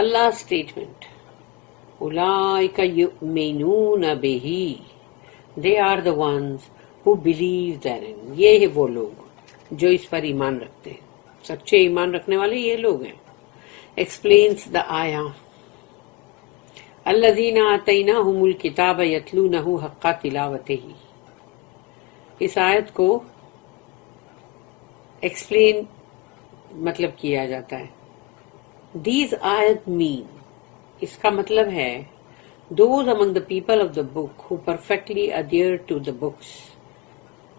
Allah's statement, Ulaika yu'minuna bihi, they are the ones who believe therein. یہ ہے وہ لوگ جو اس پر ایمان رکھتے ہیں، سچے ایمان رکھنے والے یہ لوگ ہیں. Explains the ayah. الذین آتیناہم الکتاب یتلونہ حق تلاوتہ. اس آیت کو ایکسپلین مطلب کیا جاتا ہے. These ayat mean, اس کا مطلب ہے those among the people of the book who perfectly adhere to the books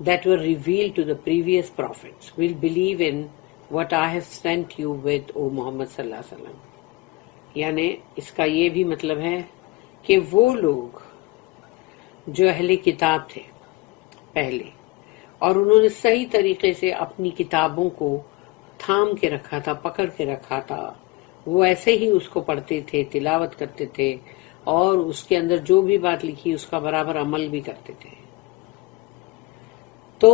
that were revealed to the previous prophets will believe in what I have sent you with, O Muhammad sallallahu alaihi wasallam. یعنی اس کا یہ بھی مطلب ہے کہ وہ لوگ جو اہل کتاب تھے پہلے اور انہوں نے صحیح طریقے سے اپنی کتابوں کو تھام کے رکھا تھا، پکڑ کے رکھا تھا، وہ ایسے ہی اس کو پڑھتے تھے، تلاوت کرتے تھے اور اس کے اندر جو بھی بات لکھی اس کا برابر عمل بھی کرتے تھے. تو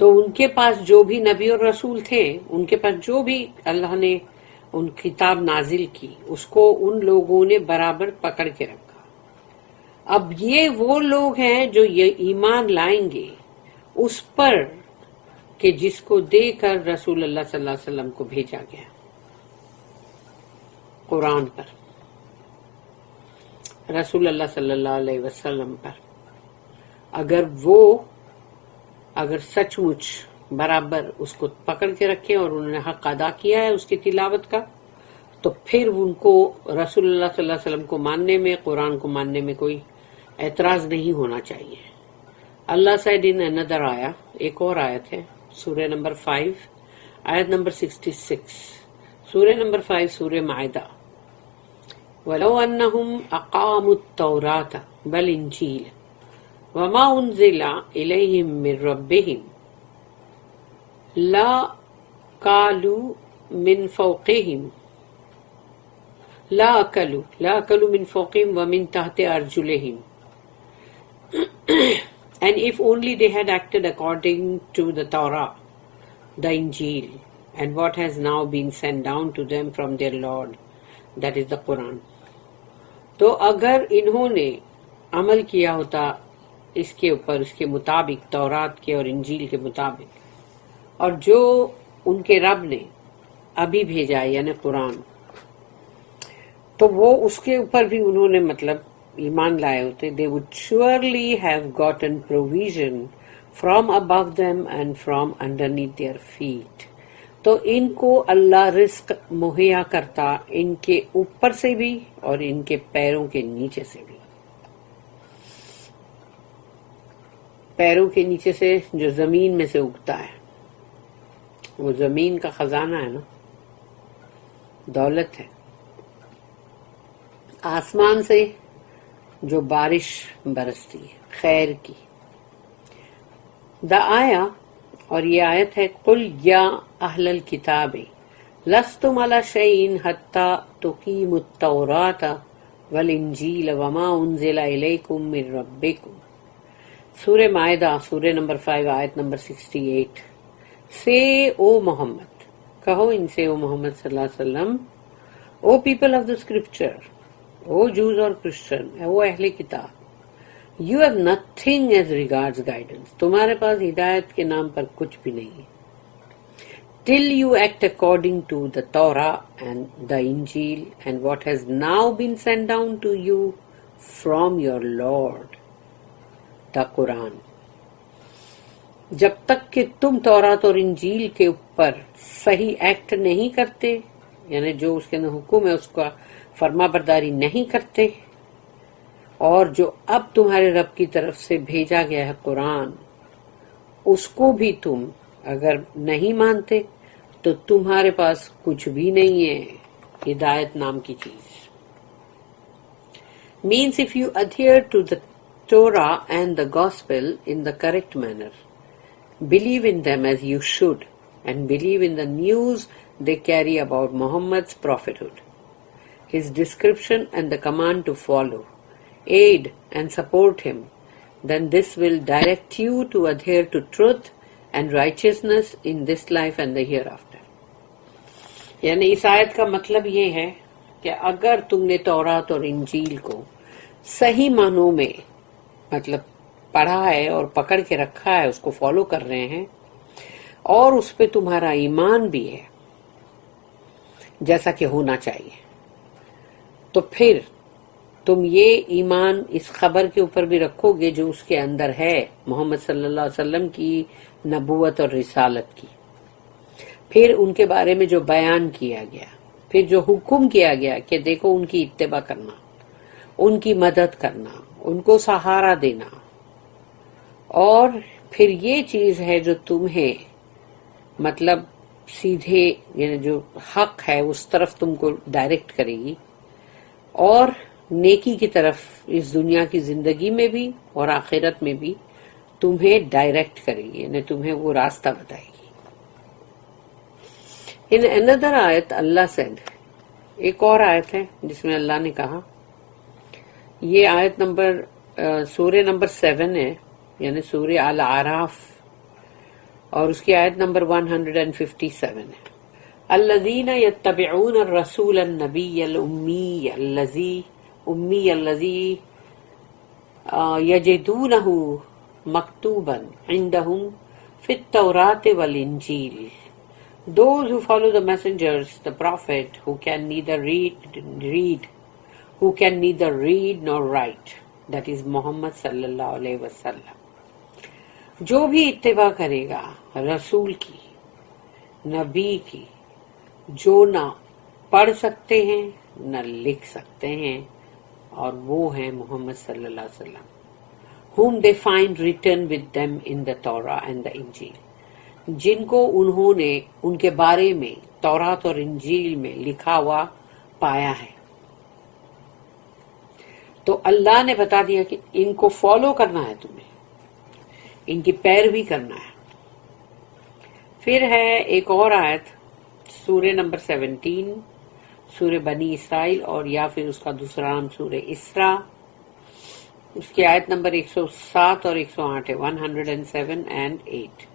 ان کے پاس جو بھی نبی اور رسول تھے، ان کے پاس جو بھی اللہ نے ان کتاب نازل کی، اس کو ان لوگوں نے برابر پکڑ کے رکھا. اب یہ وہ لوگ ہیں جو یہ ایمان لائیں گے اس پر کہ جس کو دے کر رسول اللہ صلی اللہ علیہ وسلم کو بھیجا گیا، قرآن پر، رسول اللہ صلی اللہ علیہ وسلم پر. اگر سچ مچ برابر اس کو پکڑ کے رکھے اور انہوں نے حق ادا کیا ہے اس کی تلاوت کا، تو پھر ان کو رسول اللہ صلی اللہ علیہ وسلم کو ماننے میں، قرآن کو ماننے میں کوئی اعتراض نہیں ہونا چاہیے. اللہ said in another آیا، ایک اور آیت ہے، سورہ نمبر 5 آیت نمبر 66، سورہ نمبر 5 سورہ مائدہ. وَلَوْ أَنَّهُمْ أَقَامُوا التَّوْرَاةَ وَالْإِنْجِيلَ وَمَا أُنزِلَ إِلَيْهِمْ مِنْ رَبِّهِمْ لَأَكَلُوا مِنْ فَوْقِهِمْ وَمِنْ تَحْتِ أَرْجُلِهِمْ. And if only they had acted according to the Torah, the Injil, and what has now been sent down to them from their Lord, that is the Quran. تو اگر انہوں نے عمل کیا ہوتا اس کے اوپر، اس کے مطابق، تورات کے اور انجیل کے مطابق، اور جو ان کے رب نے ابھی بھیجا یعنی قرآن، تو وہ اس کے اوپر بھی انہوں نے مطلب ایمان لائے ہوتے. they would surely have gotten provision from above them and from underneath their feet. تو ان کو اللہ رزق مہیا کرتا ان کے اوپر سے بھی اور ان کے پیروں کے نیچے سے بھی. پیروں کے نیچے سے جو زمین میں سے اگتا ہے، وہ زمین کا خزانہ ہے نا، دولت ہے. آسمان سے جو بارش برستی ہے خیر کی. آیا، اور یہ آیت ہے، قل یا اہل الکتاب لستم علی شیء حتی تقیموا التوراۃ والانجیل وما انزل الیکم من ربکم. سورہ مائدہ سورہ نمبر 5 آیت نمبر 68. Say, O Muhammad, کہو ان سے او محمد صلی اللہ علیہ وسلم، او پیپل آف دا اسکرپچر، او جوز اور کرسچن، او اہل کتاب، you have nothing as regards guidance. تمہارے پاس ہدایت کے نام پر کچھ بھی نہیں ہے. Till you act according to the Torah and the Injil and what has now been sent down to you from your Lord, the Quran. جب تک کہ تم تورات اور انجیل کے اوپر صحیح ایکٹ نہیں کرتے، یعنی جو اس کے اندر حکم ہے اس کا فرما برداری نہیں کرتے، اور جو اب تمہارے رب کی طرف سے بھیجا گیا ہے قرآن، اس کو بھی تم اگر نہیں مانتے تو تمہارے پاس کچھ بھی نہیں ہے ہدایت نام کی چیز. Means if you adhere to the Torah and the Gospel in the correct manner, believe in them as you should, and believe in the news they carry about Muhammad's prophethood, his description and the command to follow, aid and support him, then this will direct you to adhere to truth and righteousness in this life and the hereafter. یعنی اس آیت کا مطلب یہ ہے کہ اگر تم نے تورات اور انجیل کو صحیح معنوں میں مطلب پڑھا ہے اور پکڑ کے رکھا ہے، اس کو فالو کر رہے ہیں، اور اس پہ تمہارا ایمان بھی ہے جیسا کہ ہونا چاہیے، تو پھر تم یہ ایمان اس خبر کے اوپر بھی رکھو گے جو اس کے اندر ہے، محمد صلی اللہ علیہ وسلم کی نبوت اور رسالت کی، پھر ان کے بارے میں جو بیان کیا گیا، پھر جو حکم کیا گیا کہ دیکھو ان کی اتباع کرنا، ان کی مدد کرنا، ان کو سہارا دینا، اور پھر یہ چیز ہے جو تمہیں مطلب سیدھے یعنی جو حق ہے اس طرف تم کو ڈائریکٹ کرے گی، اور نیکی کی طرف اس دنیا کی زندگی میں بھی اور آخرت میں بھی تمہیں ڈائریکٹ کرے گی، یعنی تمہیں وہ راستہ بتائے گی۔ ان another آیت اللہ said، ایک اور آیت ہے جس میں اللہ نے کہا، یہ آیت نمبر سورہ نمبر 7 ہے، یعنی سورہ الاعراف، اور اس کی آیت نمبر 157 ہے۔ الذین یتبعون الرسول النبی الامی الذی یجدونہ مکتوبا عندہم فی التوراۃ والانجیل، those who follow the messengers, the prophet, who can neither read nor write, that is Muhammad sallallahu alayhi wasallam۔ جو بھی اتباع کرے گا رسول کی، نبی کی، جو نہ پڑھ سکتے ہیں نہ لکھ سکتے ہیں، اور وہ ہیں محمد صلی اللہ علیہ وسلم، whom they find written with them in the Torah and the Injil، جن کو انہوں نے ان کے بارے میں تورات اور انجیل میں لکھا ہوا پایا ہے۔ تو اللہ نے بتا دیا کہ ان کو فالو کرنا ہے، تمہیں ان کی پیروی کرنا ہے۔ پھر ہے ایک اور آیت سورہ نمبر 17، سورہ بنی اسرائیل، اور یا پھر اس کا دوسرا نام سورہ اسراء، اس کی آیت نمبر 107 اور 108 ہے، 107 and 8۔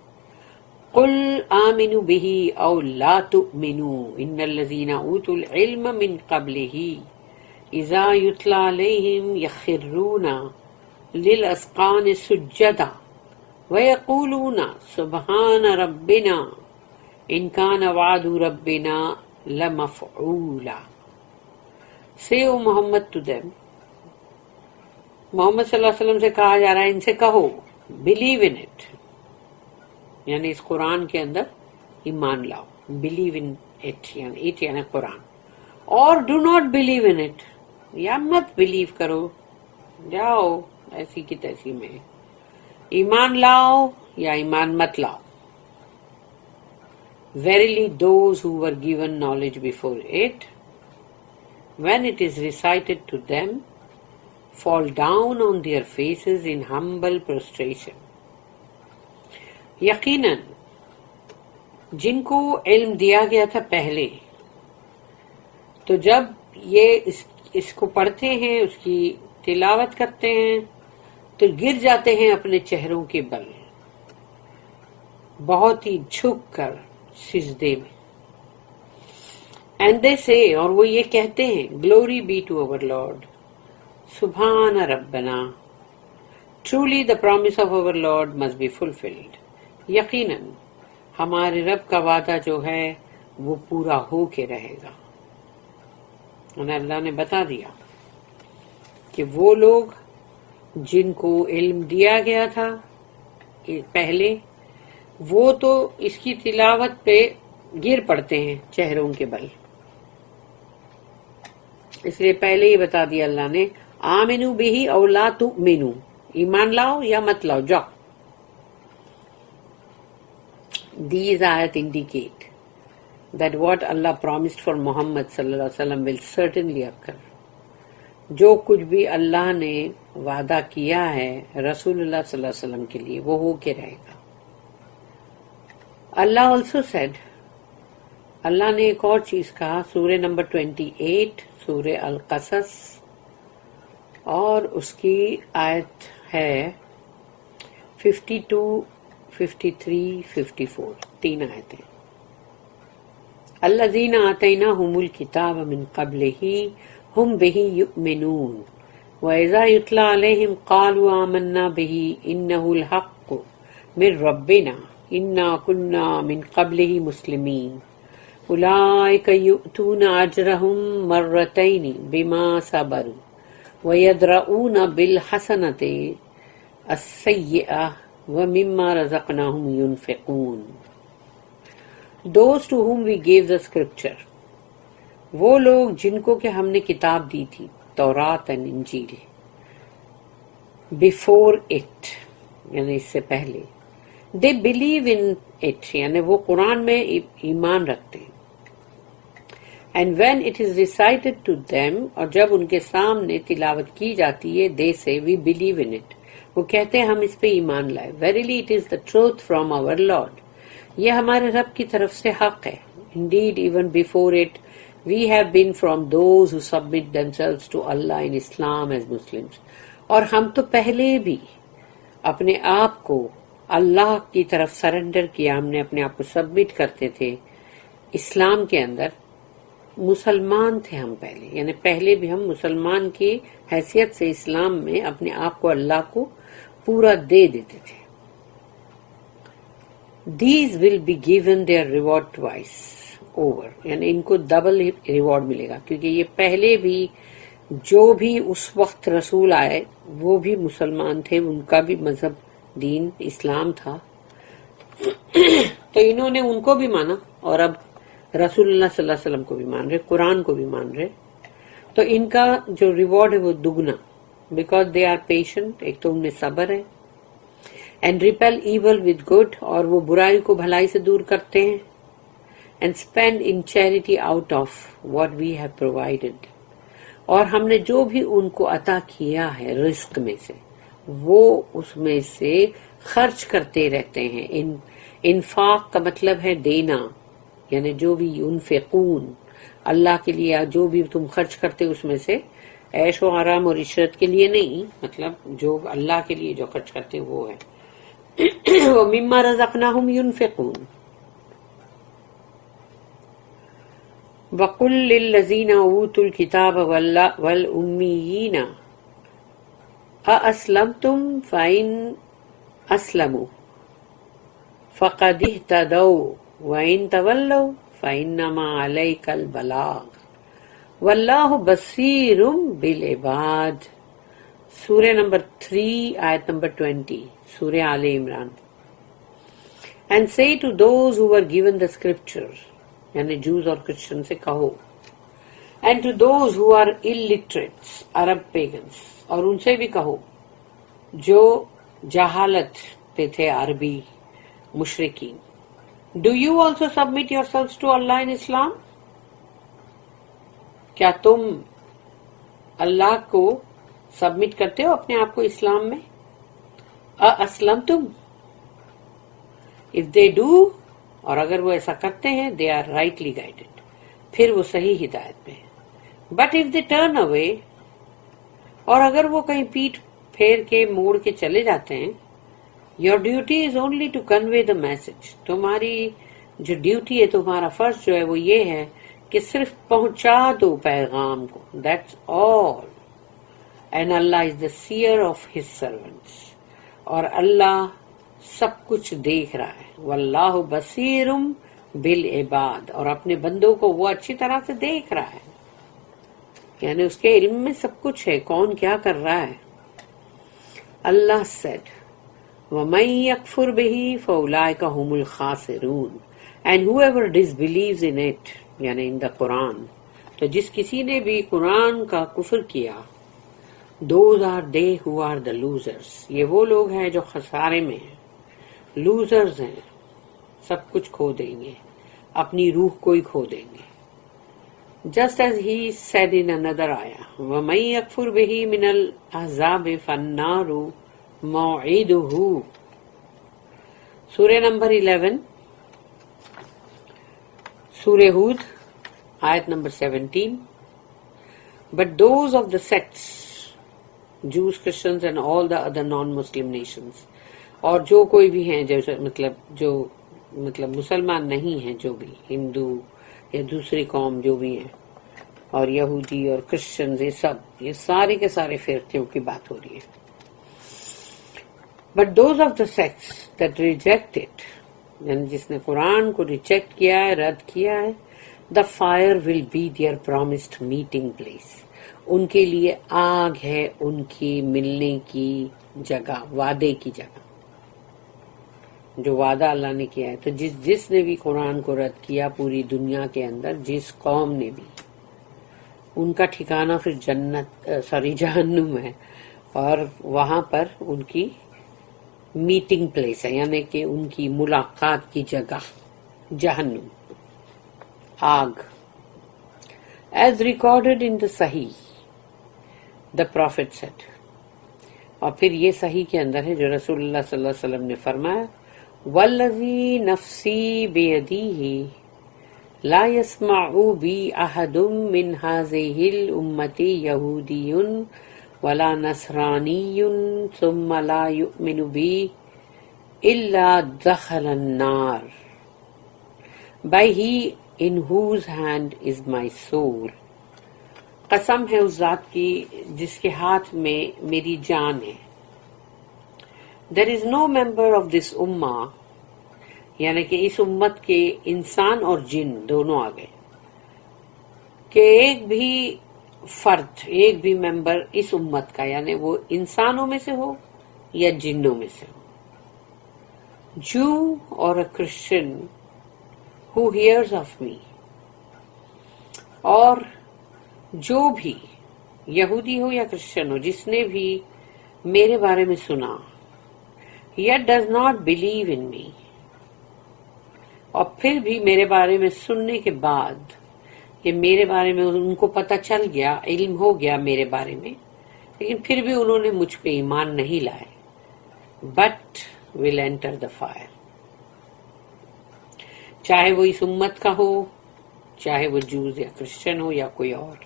قل آمنوا به او لا تؤمنوا ان الذين اوتوا العلم من قبله اذا يتلى عليهم يخرون للاذقان سجدا ويقولون سبحان ربنا ان كان وعد ربنا لمفعولا۔ Say O Muhammad to them، محمد صلی اللہ علیہ وسلم سے کہا جا رہا ہے، ان سے کہو believe in it، یعنی اس قرآن کے اندر ایمان لاؤ، بلیو ان اٹ، یعنی اٹ یعنی قرآن، اور do not believe in it, یا مت بلیو کرو، جاؤ ایسی کی تیسی میں، ایمان لاؤ یا ایمان مت لاؤ۔ Verily those who were given knowledge before it, when it is recited to them, fall down on their faces in humble prostration۔ یقیناً جن کو علم دیا گیا تھا پہلے، تو جب یہ اس کو پڑھتے ہیں، اس کی تلاوت کرتے ہیں، تو گر جاتے ہیں اپنے چہروں کے بل، بہت ہی جھک کر سجدے میں۔ اینڈ دے سے، اور وہ یہ کہتے ہیں، glory be to our lord, سبحان ربنا، truly the promise of our lord must be fulfilled, یقیناً ہمارے رب کا وعدہ جو ہے وہ پورا ہو کے رہے گا۔ اور اللہ نے بتا دیا کہ وہ لوگ جن کو علم دیا گیا تھا پہلے، وہ تو اس کی تلاوت پہ گر پڑتے ہیں چہروں کے بل، اس لیے پہلے ہی بتا دیا اللہ نے، آمنو بہی او لا تؤمنو، ایمان لاؤ یا مت لاؤ، جاؤ۔ These ayat indicate that what Allah promised for Muhammad sallallahu alaihi wasallam will certainly occur۔ جو کچھ بھی اللہ نے وعدہ کیا ہے رسول اللہ صلی اللہ علیہ وسلم کے لیے، وہ ہو کے رہے گا۔ اللہ also said، اللہ نے ایک اور چیز کہا، سورہ نمبر 28، سورہ القصص، اور اس کی آیت ہے 52، 53، 54، 3 آیتیں۔ الذین آتیناہم الکتاب من قبلہ ہم بہ یؤمنون وَإِذَا يُتْلَى عَلَيْهِمْ قَالُوا آمَنَّا بِهِ إِنَّهُ الْحَقُّ مِنْ رَبِّنَا إِنَّا كُنَّا مِنْ قَبْلِهِ مُسْلِمِينَ أُولَئِكَ يُؤْتُونَ أَجْرَهُمْ مَرَّتَيْنِ بِمَا صَبَرُوا وَيَدْرَؤُونَ بِالْحَسَنَةِ السَّيِّئَةَ وَمِمَّا رَزَقْنَاهُمْ يُنْفِقُونَ. Those to whom we gave the scripture، وہ لوگ جن کو کہ ہم نے کتاب دی تھی، تورات اور انجیل، before it یعنی اس سے پہلے، they believe in it یعنی وہ قرآن میں ایمان رکھتے ہیں. And when it is recited to them اور جب ان کے سامنے تلاوت کی جاتی ہے، they say we believe in it، وہ کہتے ہیں ہم اس پہ ایمان لائے. Verily it is the truth from our Lord، یہ ہمارے رب کی طرف سے حق ہے. Indeed even before it we have been from those who submit themselves to Allah in Islam as Muslims. اور ہم تو پہلے بھی اپنے آپ کو اللہ کی طرف سرنڈر کیا، ہم نے اپنے آپ کو سبمٹ کرتے تھے اسلام کے اندر. مسلمان تھے ہم پہلے، یعنی پہلے بھی ہم مسلمان کی حیثیت سے اسلام میں اپنے آپ کو اللہ کو پورا دے دیتے تھے. These will be given their reward twice over، یعنی ان کو ڈبل ریوارڈ ملے گا، کیونکہ یہ پہلے بھی جو بھی اس وقت رسول آئے وہ بھی مسلمان تھے، ان کا بھی مذہب دین اسلام تھا، تو انہوں نے ان کو بھی مانا اور اب رسول اللہ صلی اللہ علیہ وسلم کو بھی مان رہے، قرآن کو بھی مان رہے. تو ان کا جو ریوارڈ ہے وہ دگنا، بیکاز دے آر پیشنٹ، ایک تو ان میں صبر ہے. And repel evil with good, اور وہ برائی کو بھلائی سے دور کرتے ہیں. And spend in charity out of what we have provided, اور ہم نے جو بھی ان کو عطا کیا ہے رزق میں سے وہ اس میں سے خرچ کرتے رہتے ہیں. انفاق کا مطلب ہے دینا، یعنی جو بھی ينفقون اللہ کے لیے جو بھی تم خرچ کرتے اس میں سے عیش و آرام اور عشرت کے لیے نہیں، مطلب جو اللہ کے لیے جو خرچ کرتے وہ ہے. وَمِمَّا رَزَقْنَاهُمْ يُنْفِقُونَ. وَقُلْ لِلَّذِينَ أُوتُوا الْكِتَابَ وَالْأُمِّيِّينَ أَأَسْلَمْتُمْ فَإِنْ أَسْلَمُوا فَقَدِ اهْتَدَوْا وَإِنْ تَوَلَّوْا فَإِنَّمَا عَلَيْكَ الْبَلَاغُ وَاللَّهُ بَصِيرٌ بِالْعِبَادِ. سورہ نمبر 3 آیت نمبر 20، سورہ آل Imran. And say to those who were given the scripture، یعنی جوز اور کرسچن سے کہو. And to those who are illiterates، Arab pagans, اور ان سے بھی کہو جو جہالت پہ تھے عربی مشرکین. Do you also submit yourselves to Allah in Islam؟ کیا تم اللہ کو سبمٹ کرتے ہو اپنے آپ کو اسلام میں؟ اسلمتم، if they do، اور اگر وہ ایسا کرتے ہیں they are rightly guided، پھر وہ صحیح ہدایت میں ہے. But if they turn away، اور اگر وہ کہیں پیٹ پھیر کے موڑ کے چلے جاتے ہیں، your duty is only to convey the message، تمہاری جو ڈیوٹی ہے، تمہارا فرض جو ہے وہ یہ ہے کہ صرف پہنچا دو پیغام کو. That's all. And Allah is the seer of his servants، اور اللہ سب کچھ دیکھ رہا ہے. واللہ بصیر بالعباد، اور اپنے بندوں کو وہ اچھی طرح سے دیکھ رہا ہے، یعنی اس کے علم میں سب کچھ ہے، کون کیا کر رہا ہے. اللہ said وَمَن يَكْفُرْ بِهِ فَأُولَٰئِكَ هُمُ الْخَاسِرُونَ. And whoever disbelieves in it، یعنی in the Quran، تو جس کسی نے بھی قرآن کا کفر کیا، those are they who are the losers، یہ وہ لوگ ہیں جو خسارے میں ہیں، losers ہیں، سب کچھ کھو دیں گے، اپنی روح کو ہی کھو دیں گے. Just as he said in another ayah، وَمَن يَكْفُرْ بِهِ مِنَ الْأَحْزَابِ فَالنَّارُ مَوْعِدُهُ. سورہ نمبر 11، سورہ ہود آیت number 17. But those of the sects، Jews، Christians and all the other non-Muslim nations، اور جو کوئی بھی ہیں جو مطلب مسلمان نہیں ہیں، جو بھی ہندو، یا دوسری قوم جو بھی ہیں، اور یہودی اور کرسچنز، یہ سارے کے سارے فرقوں کی بات ہو رہی ہے. But those of the sects that reject it, یعنی جس نے قرآن کو ریجیکٹ کیا ہے، رد کیا ہے، the fire will be there promised meeting place. ان کے لیے آگ ہے ان کی ملنے کی جگہ، وعدے کی جگہ، جو وعدہ اللہ نے کیا ہے. تو جس نے بھی قرآن کو رد کیا پوری دنیا کے اندر، جس قوم نے بھی، ان کا ٹھکانہ پھر جہنم ہے، اور وہاں پر ان کی میٹنگ پلیس ہے، یعنی کہ ان کی ملاقات کی جگہ جہنم، آگ. ایز ریکارڈڈ ان دا صحیح دا پروفیٹ سیڈ، اور پھر یہ صحیح کے اندر ہے جو رسول اللہ صلی اللہ علیہ وسلم نے فرمایا، والذی نفسی بیدیہ لا يسمع بی احد من هذه الامة یہودی ولا نصرانی ثم لا يؤمن بی الا دخل النار by he in whose hand is my soul. قسم ہے اس ذات کی جس کے ہاتھ میں میری جان ہے. There is no member of this ummah، یعنی کہ اس امت کے انسان اور جن دونوں آ گئے، کہ ایک بھی فرد، ایک بھی ممبر اس امت کا، یعنی وہ انسانوں میں سے ہو یا جنوں میں سے ہو، Jew or a Christian who hears of me، اور جو بھی یہودی ہو یا کرسچن ہو جس نے بھی میرے بارے میں سنا، yet does not believe in me، اور پھر بھی میرے بارے میں سننے کے بعد، کہ میرے بارے میں ان کو پتہ چل گیا، علم ہو گیا میرے بارے میں، لیکن پھر بھی انہوں نے مجھ پہ ایمان نہیں لائے، but will enter the fire، چاہے وہ اس امت کا ہو، چاہے وہ جوز یا کرسچن ہو یا کوئی اور،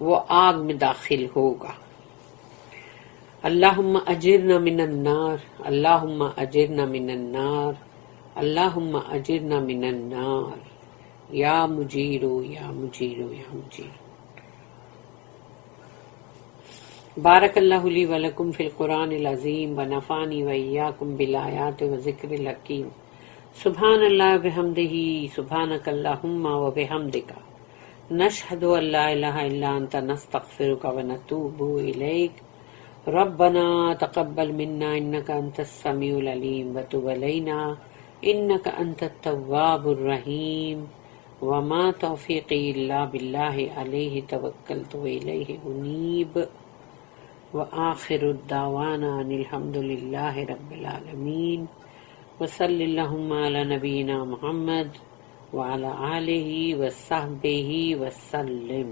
وہ آگ میں داخل ہوگا. اللہم اجرنا من النار، اللہم اجرنا من النار، اللہم اجرنا من النار، یا مجیرو یا مجیرو یا مجیرو. بارک اللہ لی ولکم فی القرآن العظیم ونفعنی وإیاکم بالآیات وذکر الحکیم. سبحان اللہ وبحمدہ، سبحانک اللہم وبحمدک، نشہد ان لا الہ الا انت، نستغفرک ونتوب الیک. ربنا تقبل منا انک انت السمیع العلیم وتب علینا انک انت التواب الرحیم. وما توفیقی الا باللہ علیہ توکلت والیہ انیب. وآخر الدعوانا ان الحمد للہ رب العالمین. وصلی اللہم علی نبینا محمد وعلی آلہ وصحبہ وسلم.